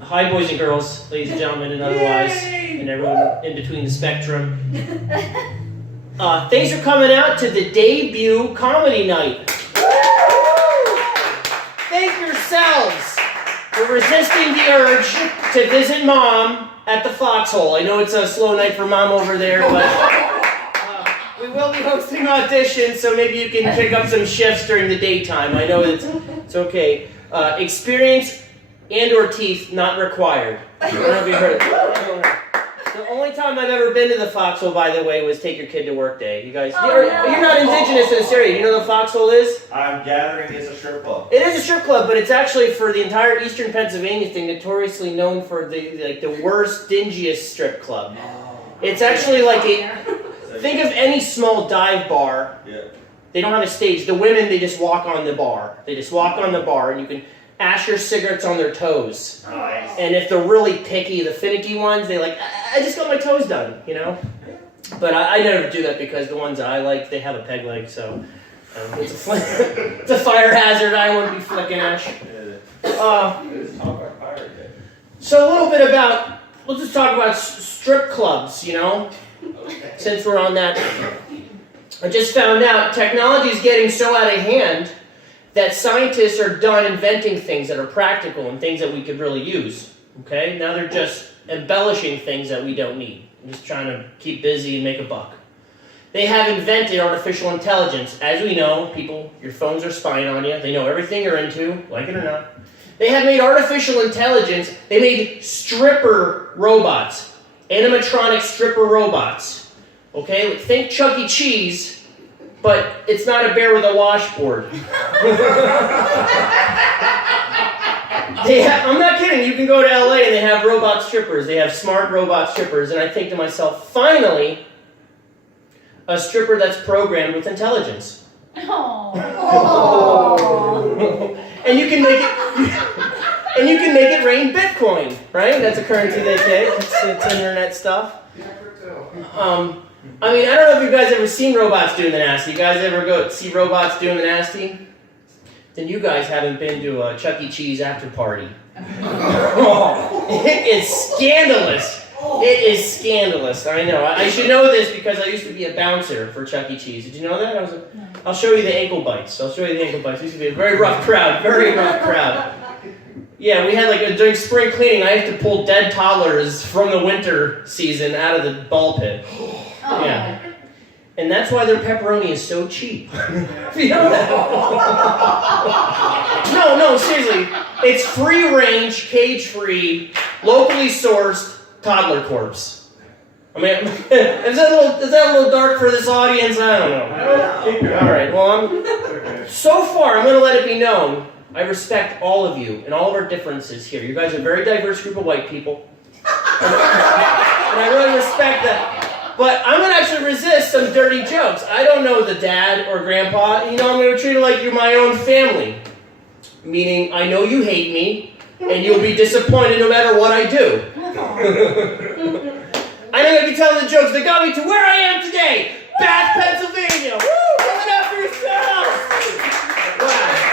Hi, boys and girls, ladies and gentlemen, and otherwise, and everyone in between the spectrum. Thanks for coming out to the debut comedy night. Thank yourselves for resisting the urge to visit Mom at the Foxhole. I know it's a slow night for Mom over there, but we will be hosting auditions, so maybe you can pick up some shifts during the daytime. I know it's okay. Experience and/or teeth not required. I don't know if you heard it. The only time I've ever been to the Foxhole, by the way, was take your kid to work day. You guys, you're not indigenous to this area. You know what the Foxhole is? I'm gathering it's a strip club. It is a strip club, but it's actually for the entire eastern Pennsylvania thing, notoriously known for the worst, dingiest strip club. It's actually like think of any small dive bar. Yeah. They don't have a stage. The women, they just walk on the bar. They just walk on the bar, and you can ash your cigarettes on their toes. Nice. And if they're really picky, the finicky ones, they like, I just got my toes done, you know? But I never do that because the ones I like, they have a peg leg, so it's a fire hazard. I wouldn't be flicking ash. So a little bit about, let's just talk about strip clubs, you know? Since we're on that. I just found out technology is getting so out of hand that scientists are done inventing things that are practical and things that we could really use. Okay? Now they're just embellishing things that we don't need. I'm just trying to keep busy and make a buck. They have invented artificial intelligence. As we know, people, your phones are spying on you. They know everything you're into, like it or not. They have made artificial intelligence. They made stripper robots. Animatronic stripper robots. Okay? Think Chuck E. Cheese, but it's not a bear with a washboard. I'm not kidding. You can go to LA and they have robot strippers. They have smart robot strippers. And I think to myself, finally, a stripper that's programmed with intelligence. Oh. And you can make it rain Bitcoin, right? That's a currency they take. It's internet stuff. I mean, I don't know if you guys ever seen robots doing the nasty. You guys ever go see robots doing the nasty? Then you guys haven't been to a Chuck E. Cheese after party. It is scandalous. It is scandalous. I know. I should know this because I used to be a bouncer for Chuck E. Cheese. Did you know that? I'll show you the ankle bites. It used to be a very rough crowd. Very rough crowd. Yeah, we had during spring cleaning, I have to pull dead toddlers from the winter season out of the ball pit. Yeah. And that's why their pepperoni is so cheap. You know that? No, seriously. It's free range, cage free, locally sourced toddler corpse. I mean, is that a little dark for this audience? I don't know. All right, well, so far, I'm going to let it be known, I respect all of you and all of our differences here. You guys are a very diverse group of white people. And I really respect that. But I'm going to actually resist some dirty jokes. I don't know the dad or grandpa. You know, I'm going to treat it like you're my own family. Meaning, I know you hate me, and you'll be disappointed no matter what I do. I'm going to be telling the jokes that got me to where I am today. Bath, Pennsylvania. Woo! Give it up for yourself. Wow.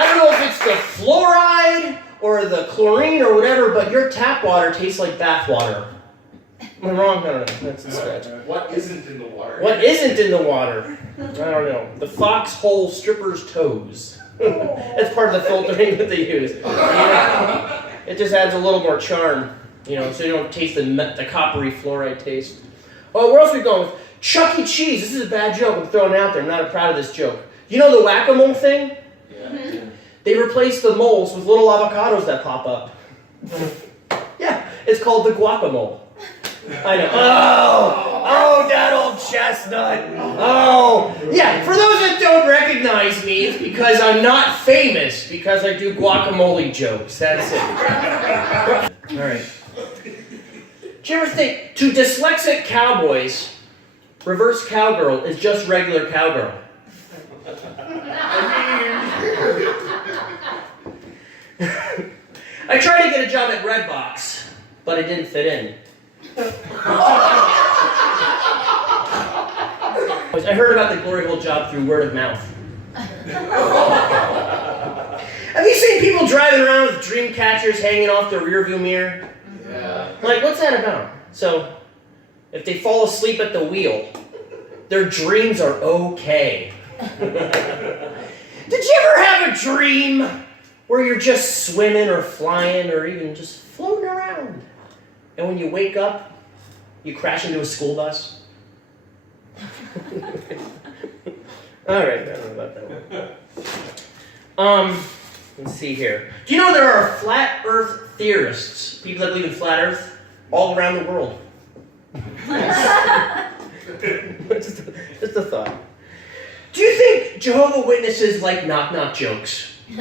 I don't know if it's the fluoride or the chlorine or whatever, but your tap water tastes like bath water. Am I wrong? No, that's a stretch. What isn't in the water? What isn't in the water? I don't know. The Foxhole stripper's toes. That's part of the filtering that they use. It just adds a little more charm, you know, so you don't taste the coppery fluoride taste. Oh, where else are we going with? Chuck E. Cheese. This is a bad joke. I'm throwing it out there. I'm not proud of this joke. You know the whack-a-mole thing? Yeah. They replace the moles with little avocados that pop up. Yeah, it's called the guacamole. I know. Oh, that old chestnut. Oh, yeah. For those that don't recognize me, it's because I'm not famous, because I do guacamole jokes. That's it. All right. Do you ever think, to dyslexic cowboys, reverse cowgirl is just regular cowgirl? I tried to get a job at Redbox, but it didn't fit in. I heard about the glory hole job through word of mouth. Have you seen seen people driving around with dream catchers hanging off their rearview mirror? Yeah. Like, what's that about? So, if they fall asleep at the wheel, their dreams are okay. Did you ever have a dream where you're just swimming or flying or even just floating around? And when you wake up, you crash into a school bus? Alright, I don't know about that one. Let's see here. Do you know there are flat earth theorists, people that believe in flat earth, all around the world? just a thought. Do you think Jehovah's Witnesses like knock-knock jokes? Do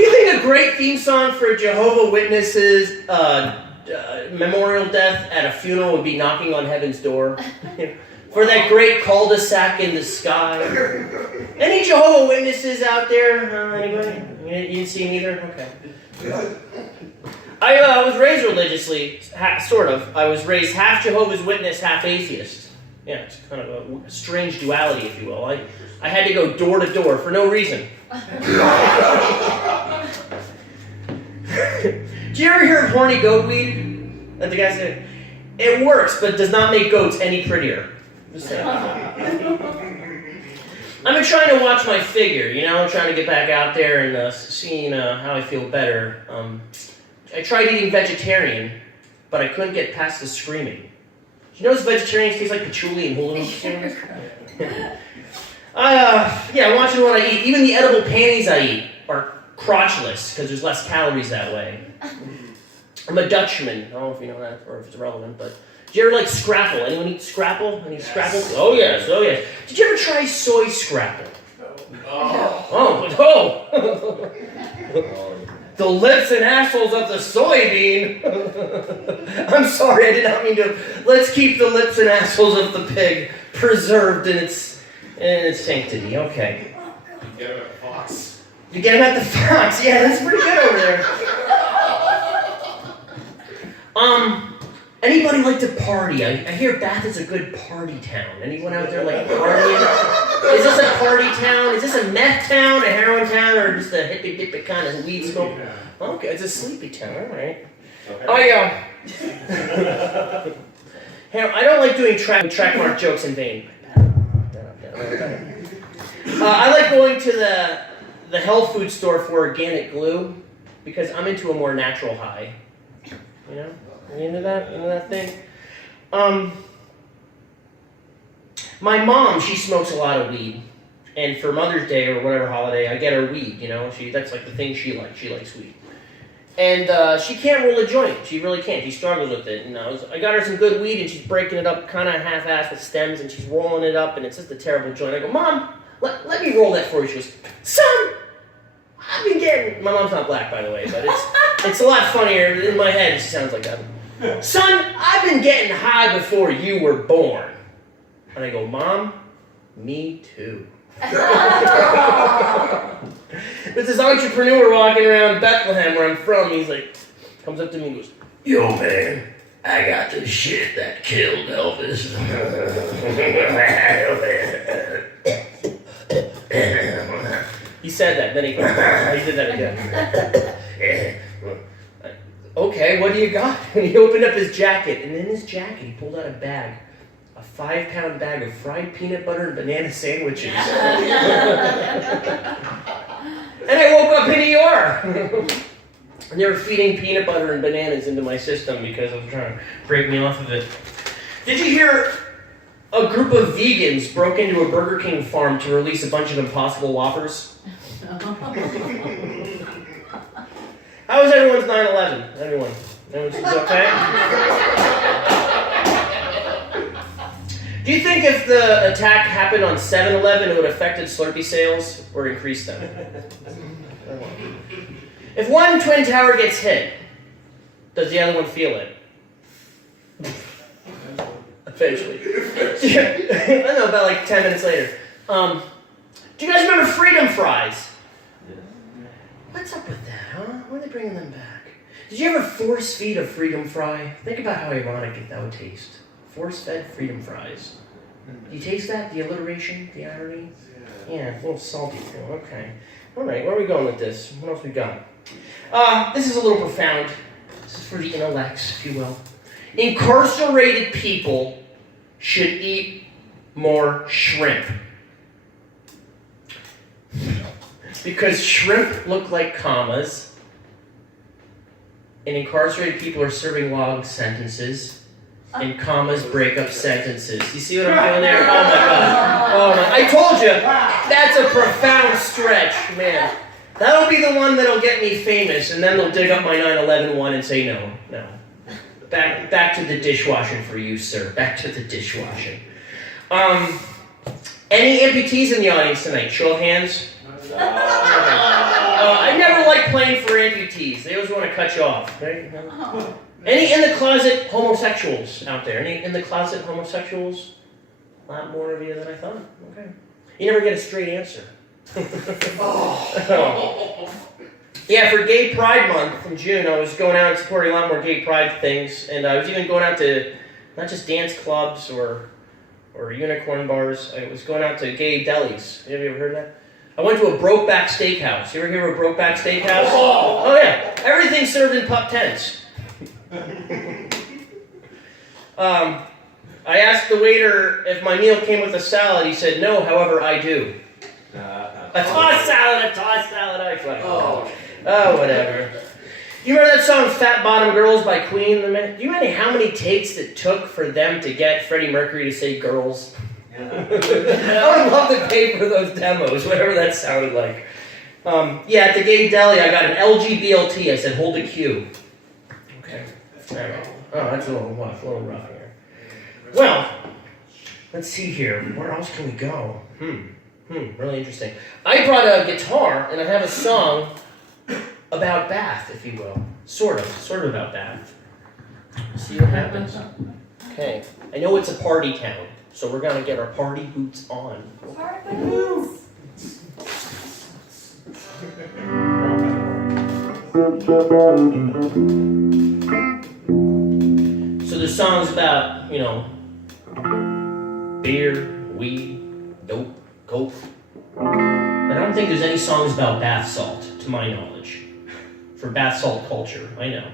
you think a great theme song for Jehovah's Witnesses memorial death at a funeral would be Knocking on Heaven's Door? For that great cul-de-sac in the sky? Any Jehovah's Witnesses out there? Anybody? You didn't see them either? Okay. I was raised religiously, sort of. I was raised half Jehovah's Witness, half atheist. Yeah, it's kind of a strange duality, if you will. I had to go door to door for no reason. Do you ever hear of horny goat weed? That the guy said, it works, but does not make goats any prettier. Just saying. I've been trying to watch my figure, trying to get back out there and seeing how I feel better. I tried eating vegetarian, but I couldn't get past the screaming. Do you know vegetarians taste like patchouli and hula hoop sandals? I'm watching what I eat. Even the edible panties I eat are crotchless because there's less calories that way. I'm a Dutchman. I don't know if you know that or if it's relevant, but did you ever like scrapple? Anyone eat scrapple? Any scrapple? Oh yes. Did you ever try soy scrapple? Oh. The lips and assholes of the soybean. I'm sorry, I did not mean to. Let's keep the lips and assholes of the pig preserved in its sanctity. Okay. You get him at Fox. You get him at the Fox. Yeah, that's pretty good over there. Anybody like to party? I hear Bath is a good party town. Anyone out there like partying? Is this a party town? Is this a meth town, a heroin town, or just a hippy-dippy kind of weed smoke? Okay, it's a sleepy town, all right. I don't like doing track mark jokes in vain. I like going to the health food store for organic glue because I'm into a more natural high. You into that? Into that thing? My mom, she smokes a lot of weed. And for Mother's Day or whatever holiday, I get her weed, that's like the thing she likes. She likes weed. And she can't roll a joint. She really can't. She struggles with it. And I got her some good weed, and she's breaking it up kind of half-assed with stems, and she's rolling it up, and it's just a terrible joint. I go, Mom, let me roll that for you. She goes, Son, I've been getting... My mom's not black, by the way, but it's a lot funnier. In my head, she sounds like that. Son, I've been getting high before you were born. And I go, Mom, me too. There's this entrepreneur walking around Bethlehem where I'm from. He's like, comes up to me and goes, Yo, man, I got the shit that killed Elvis. He said that, then he did that again. Okay, what do you got? And he opened up his jacket, and in his jacket he pulled out a bag. A 5-pound bag of fried peanut butter and banana sandwiches. And I woke up in New York. And they were feeding peanut butter and bananas into my system because I was trying to break me off of it. Did you hear a group of vegans broke into a Burger King farm to release a bunch of Impossible Whoppers? How was everyone's 9/11? Everyone's okay? Do you think if the attack happened on 7/11, it would have affected Slurpee sales or increased them? If one twin tower gets hit, does the other one feel it? Eventually. I don't know, about like 10 minutes later. Do you guys remember Freedom Fries? What's up with that, huh? Why are they bringing them back? Did you ever force feed a Freedom Fry? Think about how ironic that would taste. Force-fed Freedom Fries. Do you taste that? The alliteration? The irony? Yeah, a little salty too. Okay. All right, where are we going with this? What else we got? This is a little profound. This is for the intellects, if you will. Incarcerated people should eat more shrimp. Because shrimp look like commas, and incarcerated people are serving long sentences, and commas break up sentences. You see what I'm doing there? Oh my God. Oh my. I told you, that's a profound stretch, man. That'll be the one that'll get me famous, and then they'll dig up my 9/11 one and say, no. Back to the dishwashing for you, sir. Back to the dishwashing. Any amputees in the audience tonight? Show of hands. I never like playing for amputees. They always want to cut you off. Right? Any in the closet homosexuals out there? Any in the closet homosexuals? A lot more of you than I thought. Okay. You never get a straight answer. Yeah, for Gay Pride Month in June, I was going out and supporting a lot more gay pride things, and I was even going out to not just dance clubs or unicorn bars. I was going out to gay delis. Have you ever heard of that? I went to a Brokeback Steakhouse. You ever hear of a Brokeback Steakhouse? Oh yeah, everything's served in pup tents. I asked the waiter if my meal came with a salad. He said no, however, I do. A tossed salad. I fucking whatever. You remember that song "Fat Bottom Girls" by Queen? Do you know how many takes it took for them to get Freddie Mercury to say "girls"? I would love to pay for those demos, whatever that sounded like. Yeah, at the gay deli, I got an LG BLT. I said, hold the queue. Okay. All right. Oh, that's a little rough here. Well, let's see here. Where else can we go? Really interesting. I brought a guitar, and I have a song about Bath, if you will. Sort of about Bath. See what happens. Okay. I know it's a party town, so we're gonna get our party boots on. Party boots. So the song's about, beer, weed, dope, coke. But I don't think there's any songs about bath salt, to my knowledge. For bath salt culture, I know.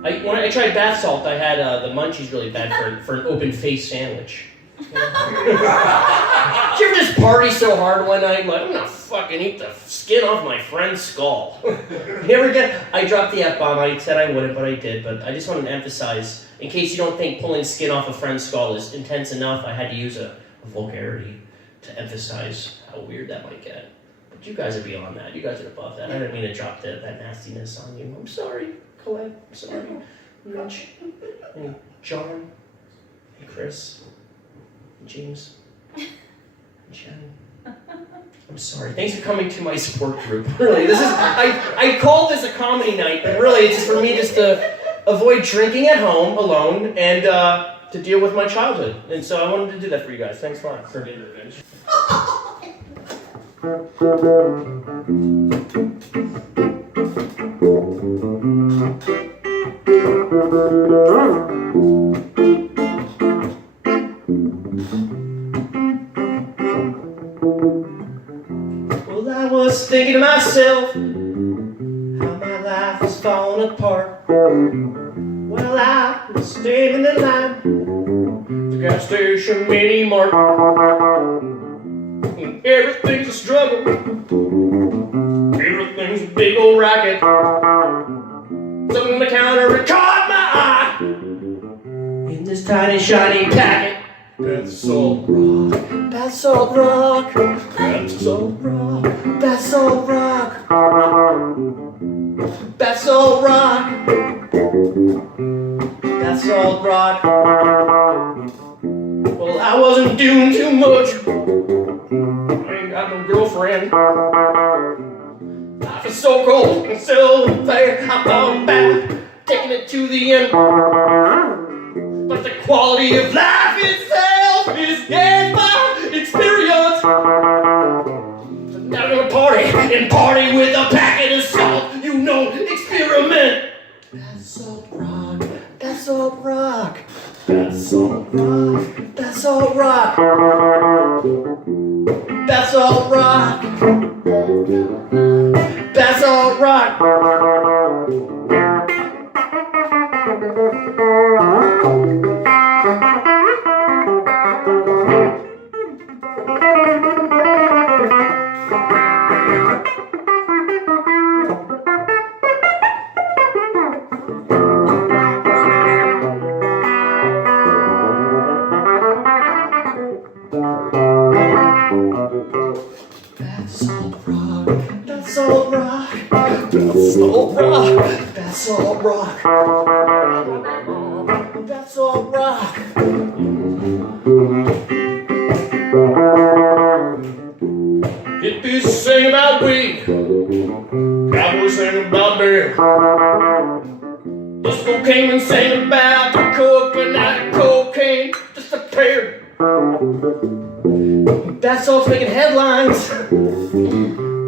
When I tried bath salt, I had the munchies really bad for an open face sandwich. Did you ever just party so hard one night, like, I'm gonna fucking eat the skin off my friend's skull? You ever I dropped the F-bomb, I said I wouldn't, but I did, but I just wanted to emphasize, in case you don't think pulling skin off a friend's skull is intense enough, I had to use a vulgarity to emphasize how weird that might get. But you guys are beyond that, you guys are above that. I didn't mean to drop that nastiness on you. I'm sorry, Colette, I'm sorry. Mitch, and John, and Chris, and James, and Shannon. I'm sorry. Thanks for coming to my support group. Really, this is I called this a comedy night, but really it's just for me just to avoid drinking at home alone and to deal with my childhood. And so I wanted to do that for you guys. Thanks a lot for being revenge. Well, I was thinking to myself how my life was falling apart. Well, I was standing in line at the gas station mini mart. Everything's a struggle. Everything's a big old racket. Something on the counter it caught my eye in this tiny shiny packet. Bath salt rock, bath salt rock, bath salt rock, bath salt rock, bath salt rock, bath salt rock. Well, I wasn't doing too much. I ain't got no girlfriend. Life is so cold and so unfair. I thought about taking it to the end. But the quality of life itself is gained by experience. So now I'm gonna party with a packet of salt. Experiment. Bath salt rock, bath salt rock, bath salt rock, bath salt rock. bathsalt rock. Bathsalt rock. Bathsalt rock, bathsalt rock, bathsalt rock, bathsalt rock. Hippies sing about weed, cowboys sing about beer. Disco came and sang about the coconut cocaine disappeared. Bathsalt's making headlines.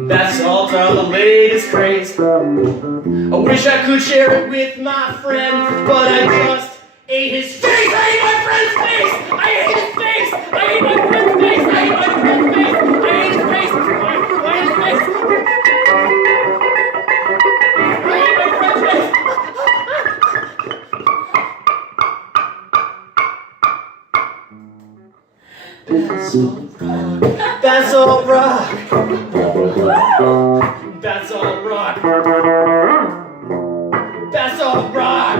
Bathsalt's on the latest craze. I wish I could share it with my friend, but I just ate his face. I ate my friend's face. I ate his face. I ate my friend's face. I ate my friend's face. I ate his face. I ate his face. I ate my friend's face. Bathsalt rock. Bathsalt rock. Bathsalt rock.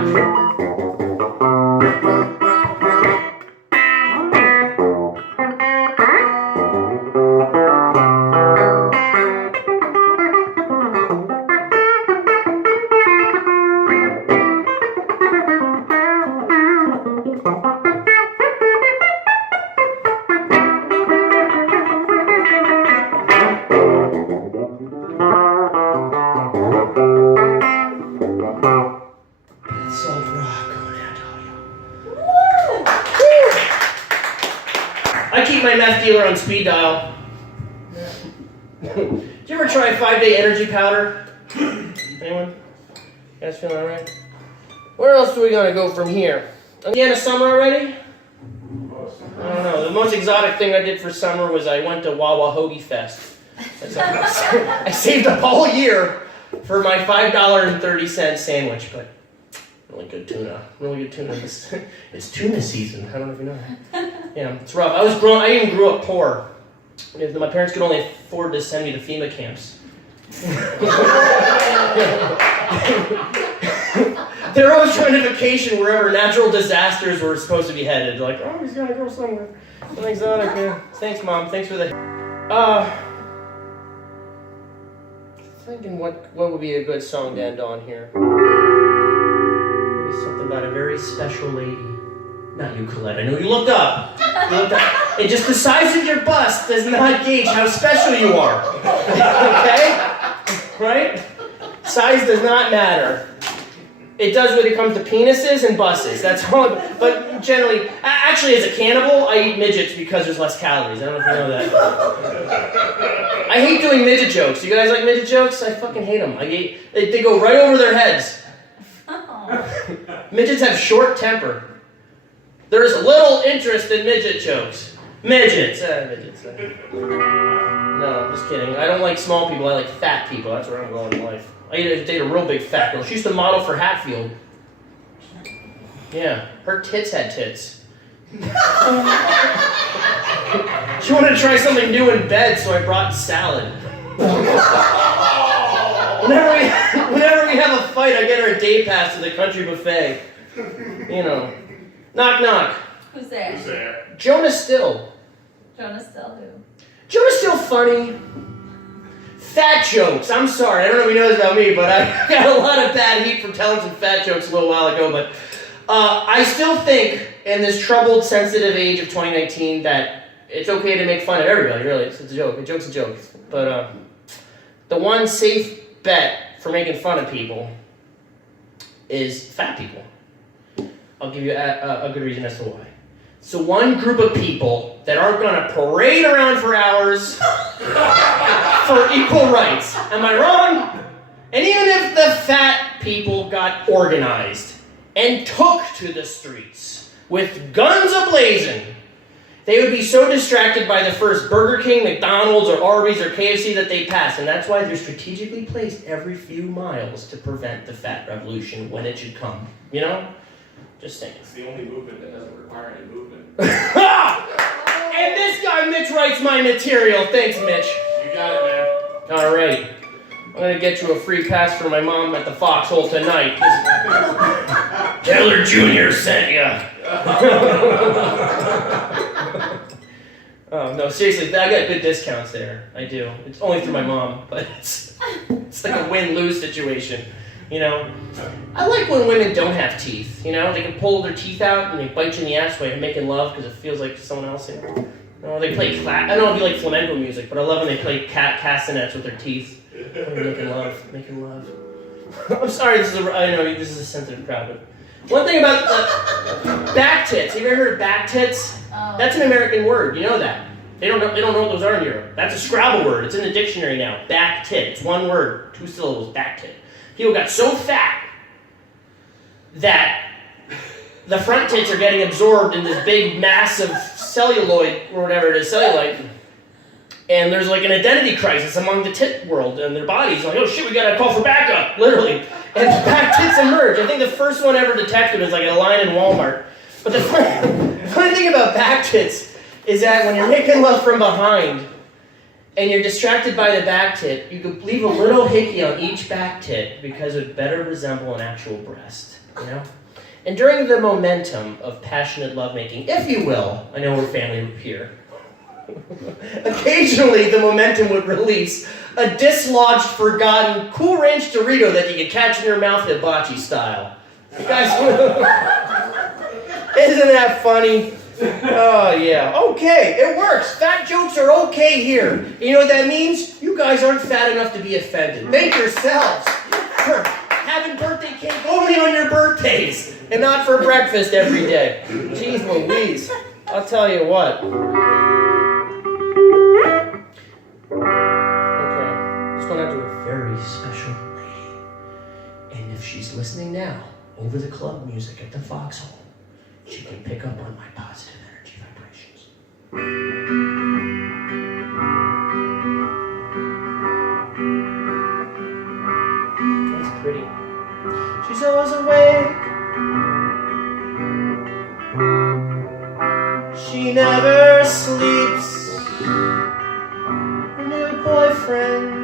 I keep my meth dealer on speed dial. Did you ever try 5-day energy powder? Anyone? You guys feeling alright? Where else do we gotta go from here? At the end of summer already? I don't know. The most exotic thing I did for summer was I went to Wawa Hoagie Fest. I saved up all year for my $5.30 sandwich, but really good tuna. Really good tuna. It's tuna season. I don't know if you know that. Yeah, it's rough. I even grew up poor. My parents could only afford to send me to FEMA camps. They were always trying to vacation wherever natural disasters were supposed to be headed. Like, oh, he's gonna go somewhere. Something exotic, yeah. Thanks, Mom. Thanks for the... Thinking what would be a good song to end on here. Maybe something about a very special lady. Not you, Colette. I know you looked up. And just the size of your bust does not gauge how special you are. Okay? Right? Size does not matter. It does when it comes to penises and buses. That's all. But generally, actually, as a cannibal, I eat midgets because there's less calories. I don't know if you know that. I hate doing midget jokes. You guys like midget jokes? I fucking hate them. They go right over their heads. Oh. Midgets have short temper. There's little interest in midget jokes. Midgets. No, I'm just kidding. I don't like small people. I like fat people. That's where I'm going in life. I used to date a real big fat girl. She used to model for Hatfield. Yeah, her tits had tits. She wanted to try something new in bed, so I brought salad. Whenever we have a fight, I get her a day pass to the country buffet. You know. Knock, knock. Who's there? Who's there? Jonah Still. Jonah Still who? Jonah Still funny. Fat jokes. I'm sorry. I don't know if he knows about me, but I got a lot of bad heat from telling some fat jokes a little while ago. But I still think in this troubled, sensitive age of 2019 that it's okay to make fun of everybody. Really, it's a joke. A joke's a joke. But the one safe bet for making fun of people is fat people. I'll give you a good reason as to why. So one group of people that aren't going to parade around for hours for equal rights. Am I wrong? And even if the fat people got organized and took to the streets with guns a-blazing They would be so distracted by the first Burger King, McDonald's, or Arby's, or KFC that they pass, and that's why they're strategically placed every few miles to prevent the fat revolution when it should come. You know? Just saying. It's the only movement that doesn't require any movement. And this guy, Mitch, writes my material. Thanks, Mitch. You got it, man. All right. I'm going to get you a free pass for my mom at the Foxhole tonight. Taylor Jr. sent ya. Oh, no, seriously, I got good discounts there. I do. It's only through my mom, but it's like a win-lose situation, you know? I like when women don't have teeth, you know? They can pull their teeth out and they bite you in the ass while you're making love because it feels like someone else, you know? No, they play I don't know if you like flamenco music, but I love when they play castanets with their teeth. Making love. I'm sorry, I know this is a sensitive crowd, but one thing about back tits. Have you ever heard of back tits? Oh. That's an American word. You know that. They don't know what those are in Europe. That's a Scrabble word. It's in the dictionary now. Back tit. It's one word, 2 syllables. Back tit. People got so fat that the front tits are getting absorbed in this big, massive celluloid or whatever it is, cellulite. And there's like an identity crisis among the tit world and their bodies. Like, oh shit, we gotta call for backup, literally. And back tits emerge. I think the first one ever detected was like a line in Walmart. But the funny thing about back tits is that when you're making love from behind and you're distracted by the back tit, you could leave a little hickey on each back tit because it would better resemble an actual breast, you know? And during the momentum of passionate lovemaking, if you will, I know we're family here, occasionally the momentum would release a dislodged, forgotten, Cool Ranch Dorito that you could catch in your mouth hibachi style. You guys, isn't that funny? Oh yeah, okay, it works. Fat jokes are okay here. You know what that means? You guys aren't fat enough to be offended. Thank yourselves for having birthday cake only on your birthdays and not for breakfast every day. Jeez Louise, I'll tell you what. Going out to a very special lady. And if she's listening now, over the club music at the Foxhole, she can pick up on my positive energy vibrations. That's pretty. She's always awake. She never sleeps. Her new boyfriend,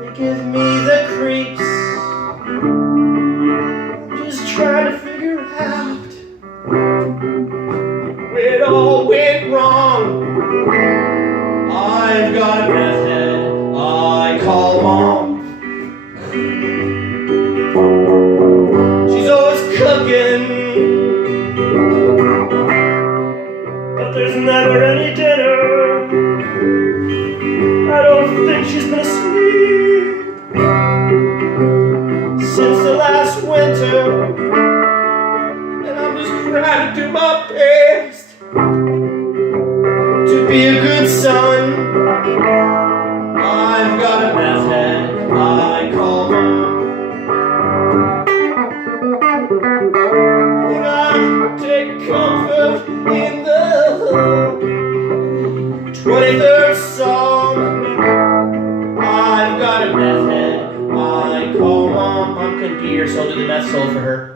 they give me the creeps. I'm just trying to figure out where it all went wrong. I've got a method I call mom. She's always cooking, but there's never any dinner. I don't think she's been asleep since the last winter, and I'm just trying to do my best to be a good son. I've got a method I call mom, and I take comfort in the 23rd song. I've got a meth head I call mom. Mom couldn't be here, so I'll do the meth solo for her.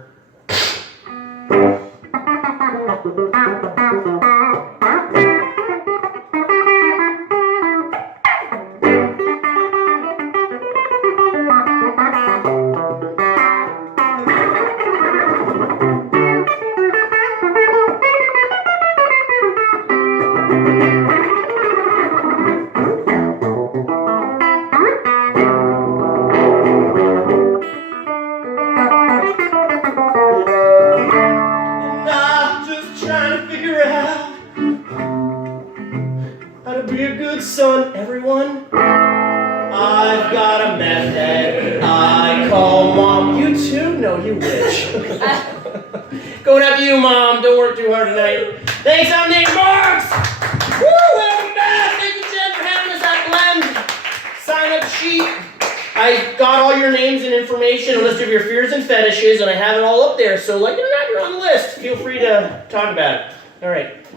Be a good son, everyone. I've got a meth head I call mom. You too? No, you wish. Going after you, Mom. Don't work too hard tonight. Thanks, I'm Nate Marks. Woo, welcome back. Thank you, Jen, for having us at Blend. Sign up sheet. I got all your names and information, a list of your fears and fetishes, and I have it all up there. So, like it or not, you're on the list. Feel free to talk about it. All right.